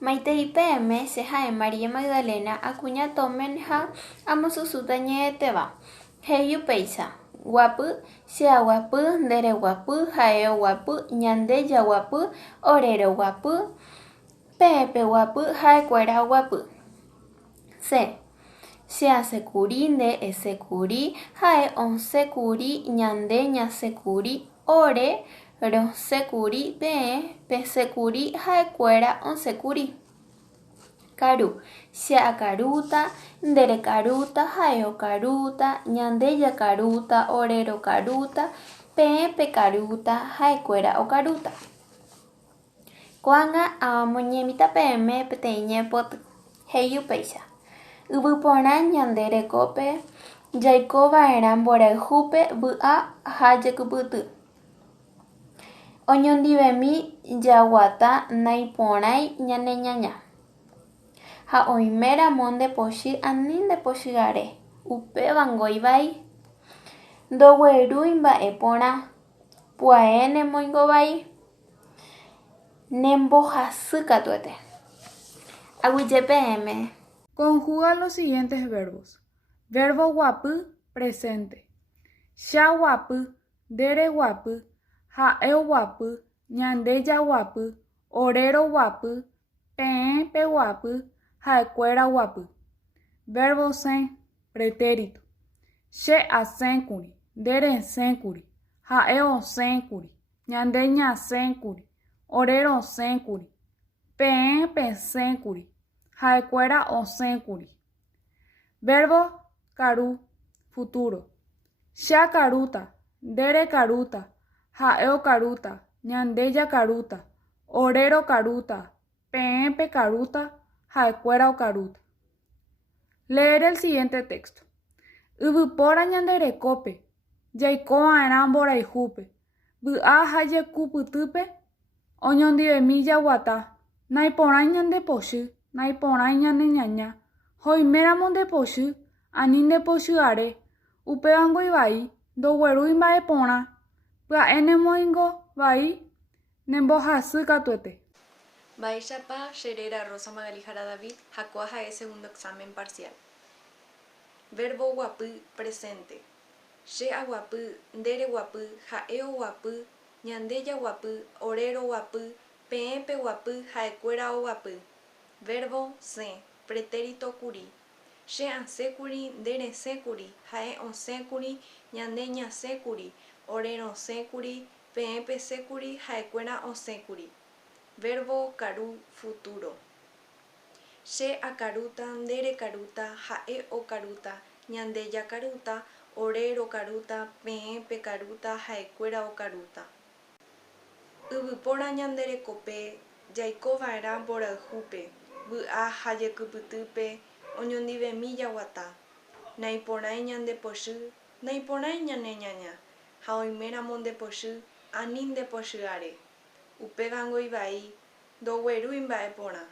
Maitei PM se ha'e María Magdalena akuñatómen ha amosusuta ñe'ẽtéva. Hei upéicha. Guapy, cheaguapy, ndereguapy, ha'eoguapy, ñande jaguapy, oreroguapy, peẽpeguapy, ha'ekuéra oguapy. Cheasẽkuri, nde esẽkuri, ha'e osẽkuri, ñande ñasẽkuri, ore rosẽkuri, peẽ pesẽkuri, ha'ekuéra osẽkuri. Karu, cheakarúta, nderekarúta, ha'eokarúta, ñande jakarúta, orerokarúta, peẽpekarúta, ha'ekuéra okarúta. Ko'ág̃a amoñemíta PM peteĩ ñepoty. Hei upéicha. Yvyporã ñande rekópe jaikova'erã mborayhúpe vy'a ha jekypyty. Oñondivemi jaguata naiporãi ñane ñaña. Ha oiméramo ndepochy ani ndepochyare. Upévango vai. Ndoguerúi mba'e porã. Pu'ae nemoingo vai. Nembohasýkatuete. Aguyje PM. Conjuga los siguientes verbos. Verbo guapy, presente. Chaguapy, ndereguapy, ha'eoguapy, ñande jaguapy, oreroguapy, peẽpeguapy, ha'ekuéra oguapy. Verbo ser, pretérito. Che asẽkuri, nderesẽkuri, ha'e osẽkuri, ñande ñasẽkuri, ore rosẽkuri, peẽ pesẽkuri, ha'ekuéra osẽkuri. Verbo karu, futuro. Cheakarúta, nderekarúta, ha'eokarúta, ñande jakarúta, orerokarúta, peẽpekarúta, ha'ekuéra okarúta. Leer el siguiente texto. Yvypóra ñande rekópe, jaikova'erã mborayhúpe, vy'a ha jekupytýpe, oñondivemi jaguata, naiporãi ñande pochy, naiporãi ñane ñaña, ha oiméramo ndepochy ani ndepochyare, upévangoi vai, ndoguerúi mba'e porã, pya'e nemoingo vai, nembohasýkatuete. Mba'éichapa che réra Rosa Magali Jara David hakua ha'e segundo examen parcial. Verbo guapy, presente. Che aguapy, ndereguapy, ha'eoguapy, ñande jaguapy, oreroguapy, peẽpeguapy, ha'ekuéra oguapy. Verbo ser, pretérito kuri. Che asẽkuri, nderesẽkuri, ha'e osẽkuri, ñande ñasẽkuri, ore rosẽkuri, peẽ pesẽkuri, ha'ekuéra osẽkuri. Verbo karu, futuro. Che akarúta, nderekarúta, ha'e okarúta, ñande jakarúta, orerokarúta, peẽ pekarúta, ha'ekuéra okarúta. Yvypóra ñande rekópe jaikova'erã mborayhúpe, vy'a ha jekypytýpe, oñondivemi jaguata, naiporãi ñande pochy, naiporãi ñane ñaña, ha oiméramo ndepochy ani ndepochyare. Upévangoi vai, ndoguerúi mba'e porã,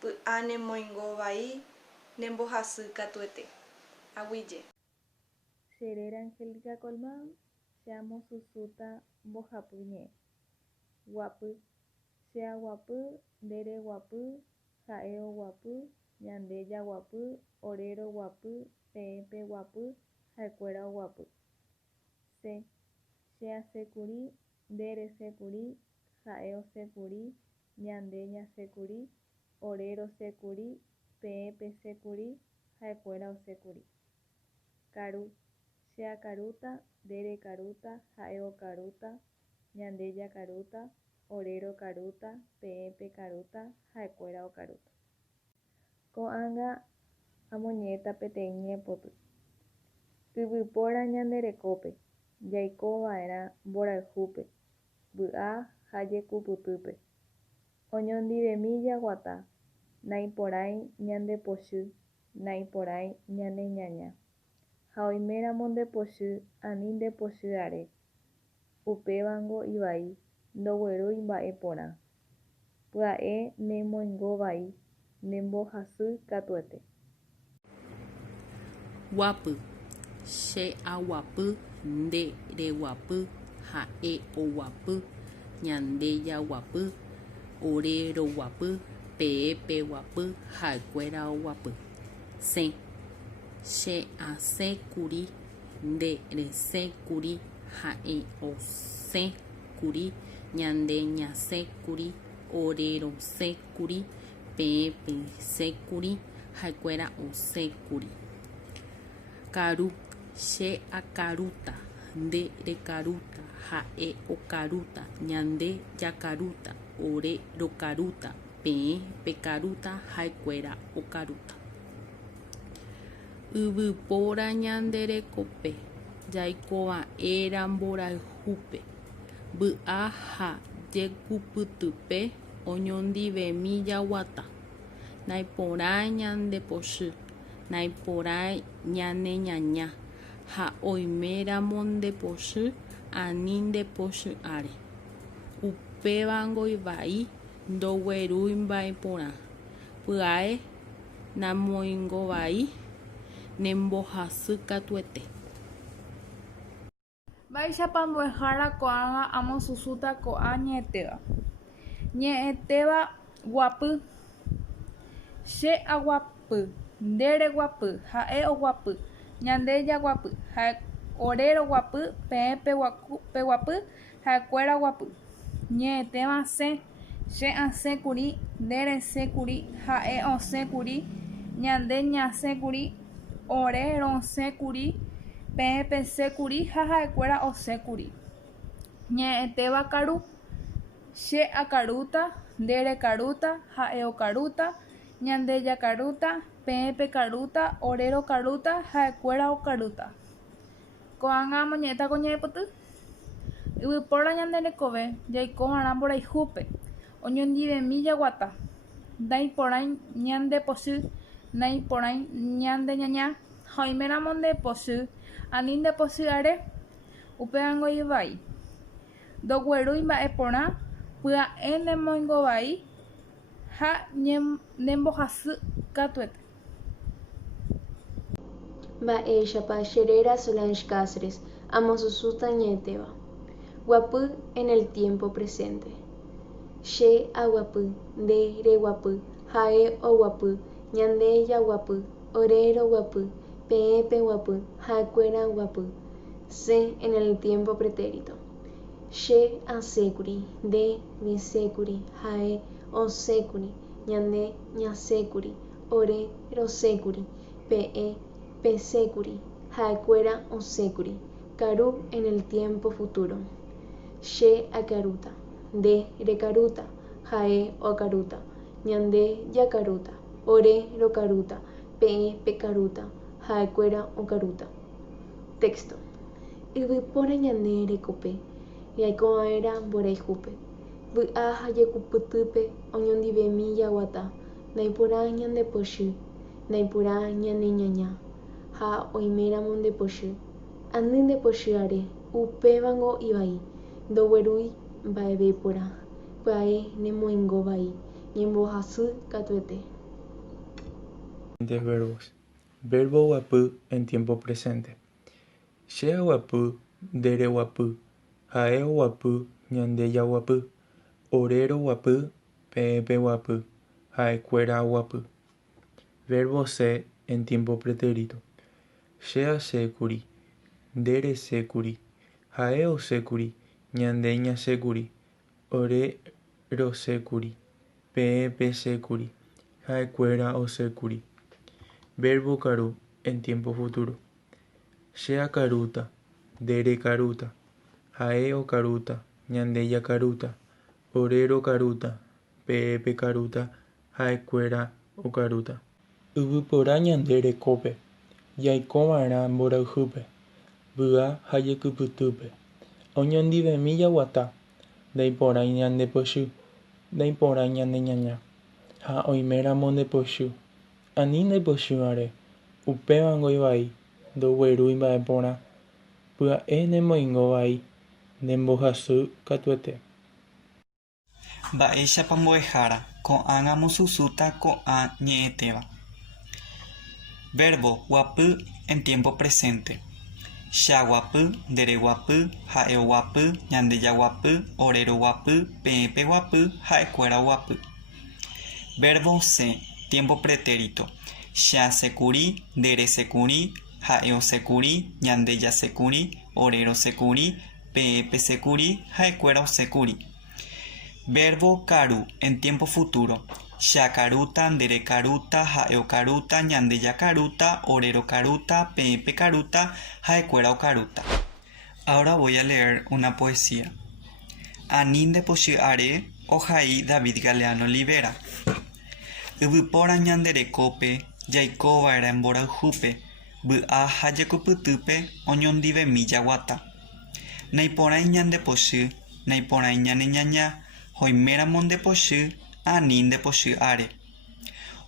py'a nemoingo vai, nembohasýkatuete. Aguyje. Cherera Angélica Colmán, cheamosusuta mbohapy ñe'ẽ. Guapy, cheaguapy, ndereguapy, ha'eoguapy, ñande jaguapy, oreroguapy, peẽpeguapy, ha'ekuéra oguapy. Cheasẽkuri, nderesẽkuri, ha'e osẽkuri, ñande ñasẽkuri, ore rosẽkuri, peẽ pesẽkuri, ha'ekuéra osẽkuri. Karu, cheakarúta, nderekarúta, ha'eokarúta, ñande jakarúta, orerokarúta, peẽpekarúta, ha'ekuéra okarúta. Ko'ág̃a amoñéta peteĩ ñepoty. Yvypóra ñande rekópe, jaikova'erã mborayhúpe, vy'a ha jekupytýpe, oñondivemi jaguata, naiporãi ñande pochy, naiporãi ñane ñaña, ha oiméramo ndepochy ani ndepochyare. Upévango ivai, ndoguerúi mba'e porã, pya'e nemoingo vai, nembohasýkatuete. Guapy, cheaguapy, ndereguapy, ha'eoguapy, ñande jaguapy, oreroguapy, peépe guapy ha'ekuéra oguapy. Che asẽkuri nderesékuri ha'e osẽkuri ñande ñasẽkuri orerosékuri peẽpesékuri ha'ekuéra osẽkuri. Karu che akarúta nderekarúta ha'e okarúta ñande jakarúta ore rokarúta peẽ pekarúta ha'ekuéra okarúta. Yvypóra ñanderekope jaikova'erã mborayhúpe vy'a ha jekupytype oñondivemi jaguata. Naiporã ñandepochy, naiporã ñaneñaña ha oiméramo ndepochy ani ndepochy'áre. Upévango vai ndoguerúi mba'eporã. Pya'e namoingovai nembohasy katuete. Mba'éichapa mbo'ehára ko'ág̃a amosusúta ko'ã ñe'ẽtéva. Ñe'ẽtéva guapy. Che aguapy, ndereguapy, ha'e oguapy, ñande jaguapy, ore roguapy, peẽ peguapy, ha'ekuéra oguapy. Ñe'ẽtéva che asẽkuri, nderesékuri, ha'e osẽkuri, ñande ñasẽkuri, ore rosẽkuri, peẽ pesékuri ha ha'ekuéra osẽkuri. Ñe'ẽtéva karu. Che akarúta, nderekarúta, ha'e okarúta, ñande jakarúta, peẽ pekarúta, ore rokarúta, ha'ekuéra okarúta. Ko'ág̃a moñe'ẽta ko ñe'ẽpyty. Yvypóra ñanderekove jaikova'erã mborayhúpe oñondivemi jaguata. Naiporãi ñandepochy, naiporãi ñandeñaña ha oiméramo ndepochy ani ndepochy'áre. Upévango vai ndoguerúi mba'eporã pya'e nemoingovai ha nembohasy katuete. Mba'éichapa che Rera Solange Cáceres amosusúta ñe'ẽtéva. Guapy en el tiempo presente. Che aguapy, nde reguapy, ha'e oguapy, ñande jaguapy, ore roguapy, peẽ peguapy, ha'ekuéra oguapy. Se en el tiempo pretérito. Che asẽkuri, nde resékuri, ha'e osẽkuri, ñande ñasẽkuri, ore rosékuri, peẽ pesékuri, ha'ekuéra osẽkuri. Karu en el tiempo futuro. Che akarúta, nde rekarúta, ha'e okarúta, ñande jakarúta, ore rokarúta, peẽ pekarúta, ha'ekuéra okarúta. Texto. Yvypóra ñanderekope jaikova'erã mborayhúpe vy'a ha jekupytýpe oñondivemi jaguata. Naiporã ñandepochy, naiporã ñaneñaña ha oiméramo ndepochy ani ndepochy'áre. Upévango vai ndoguerúi mba'evéporã pya'e nemoingovai ñembohasy katuete. Verbos. Verbo guapy en tiempo presente. Che aguapy, ndereguapy, ha'e oguapy, ñande jaguapy, ore roguapy, peẽ peguapy, ha'ekuéra oguapy. Verbo ser en tiempo pretérito. Che asẽkuri, nderesékuri, ha'e osẽkuri, ñande ñasẽkuri, ore rosékuri, peẽ pesékuri, ha'ekuéra osẽkuri. Verbo karu en tiempo futuro. Che akarúta, nderekarúta, ha'e okarúta, ñande jakarúta, ore rokarúta, peẽ pekarúta, ha'ekuéra okarúta. Yvypóra ñanderekópe jaikova'erã mborayhúpe vy'a ha jekupytýpe oñondivemi jaguata. Naiporãi ñandepochy, naiporãi ñaneñaña ha oiméramo ndepochy ani ndepochy'áre. Upévango vai ndoguerúi mba'eporã pya'e nemoingovai nembohasy katuete. Mba'éichapa mbo'ehára ko'ág̃a amosusúta ko'ã ñe'ẽtéva. Verbo guapy en tiempo presente. Che aguapy, ndereguapy, ha'e oguapy, ñande jaguapy, ore roguapy, peẽ peguapy, ha'ekuéra oguapy. Verbo se, tiempo pretérito. Sha sekuri, dere sekuri, haeo sekuri, ñandeya sekuri, orero sekuri, pepe sekuri, haekuera sekuri. Verbo karu, en tiempo futuro. Sha karuta, dere karuta, haeo karuta, ñandeya karuta, orero karuta, pepe karuta, haekuera karuta. Ahora voy a leer una poesía. Anin de poshi are, ojai David Galeano Libera. Yvypóra ñanderekópe, jaikova'erã mborayhúpe, vy'a ha jekopytýpe oñondivemi jaguata. Naiporãi ñandepochy, naiporãi ñane ñaña, oiméramo ndepochy, ani ndepochy áre.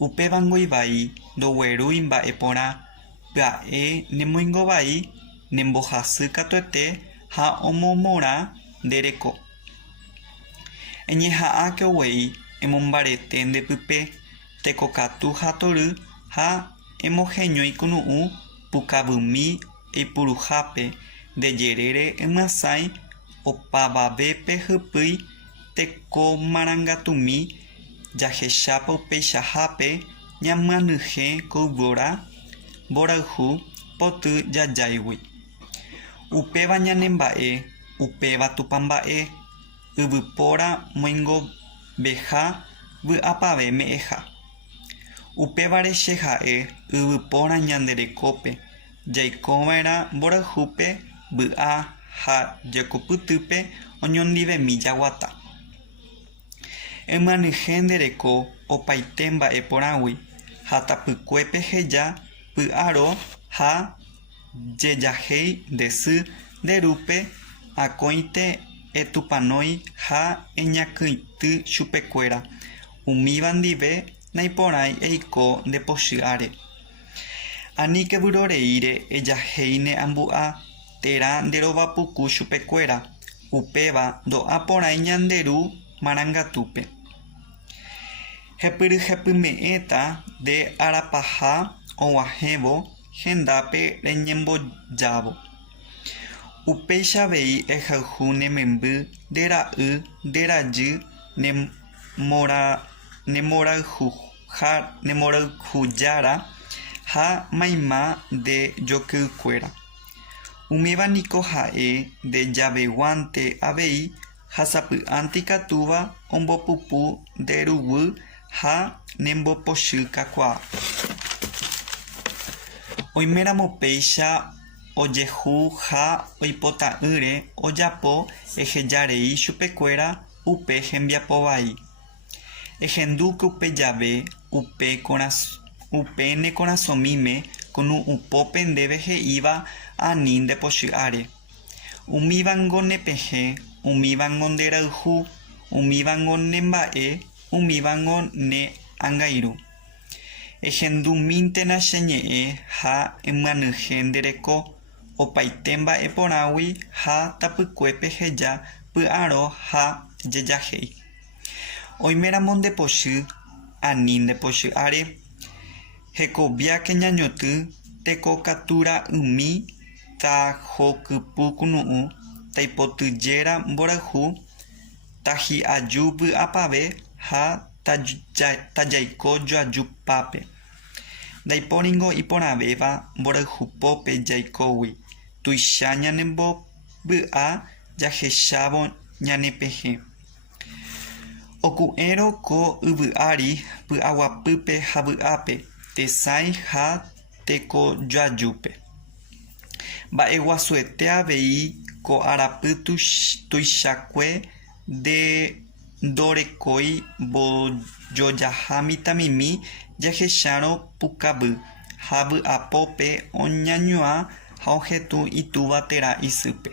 Upévango vai, ndoguerúi mba'e porã, pya'e nemoingovai, nembohasy katuete ha omomorã ndereko. Eñeha'ãke ovei emombarete ndepype, tekokatu ha tory ha emoheñói kunu'ũ pukavymi eipuruhápe ndejérere ymyasãi opavavépe hypýi tekomarangatumi jahechápa upeichahápe ñamyanyhẽ ko yvóra mborayhu poty jajáigui. Upéva ñanemba'e, upéva tupãmba'e, yvypóra moingoveha vy'apave me'ẽha. Upévare che ha'e yvypóra ñanderekópe, jaikova'erã mborayhúpe, vy'a ha jekopytýpe oñondivemi jaguata. Emyanyhẽ ndereko opaite mba'e porãgui, ha tapykuépe heja py'aro ha jejahéi nde sy nderúpe akóinte etupanói ha eñakãity chupekuéra. Umíva ndive naiporãi eiko ndepochy áre. Aníke vyroreíre ejahéine ambu'a térã nderovapuku chupekuéra. Upéva ndo'aporãi ñanderu marangatúpe. Hepyryhepyme'ẽta nde arapaha og̃uahẽvo hendápe reñembojávo. Upéichavei ehayhu ne memby ndera'y nderajy nemorayhujára ha mayma nde jokykuéra. Umívaniko ha'e ndejaveguánte avei hasapy'ánte ikatúva ombopupu nderuguy ha nembopochy kakuaa. Oiméramo péicha ojehu ha oipota'ỹre ojapo ehejarei chupekuéra upe hembiapo vai. Ehendúke upe jave upe nekorasõmíme kunu'ũpópe ndéve he'íva ani ndepochy áre. Umívango nepehẽ, umívango nderayhu, umívango nemba'e, umívango ne angairu. Ehendumíntena cheñe'ẽ ha emyanyhẽ ndereko opaite mba'e porãgui ha tapykuépe heja py'aro ha jejahéi. Oiméramo ndepochy, ani ndepochy áre, hekoviáke ñañoty tekokatúra'ymi tahokypy kunu'ũ taipotyjéra mborayhu tahi'aju vy'apave ha tajaiko joajupápe. Ndaipóringo iporãvéva mborayhupópe jaikógui, tuicha ñanembovy'a jahechávo ñanepehẽ. Oku'ẽro ko yvy'ári py'aguapýpe ha vy'ápe, tesãi ha tekojoajúpe. Mba'eguasuete avei ko arapy tuichakue ndorekói mbojojaha mitãmimi jahecháro pukavy ha vy'apópe oñañuã ha ohetũ itúva térã isýpe.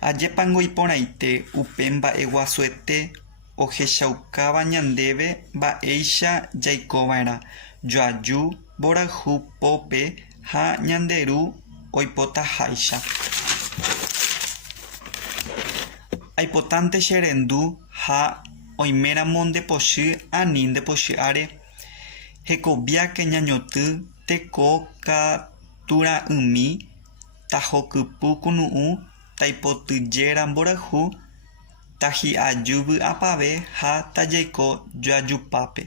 Ajépango iporãite upe mba'eguasuete ohechaukáva ñandéve mba'éicha jaikova'erã joaju mborayhu pópe ha ñanderu oipotaháicha. Aipotánte che rendu ha oiméramo ndepochy ani ndepochy áre, hekoviáke ñañoty tekokatúra'ymi tahokypy kunu'ũ taipotyjéra mborayhu tahi'aju vy'apave ha tajaiko joajupápe.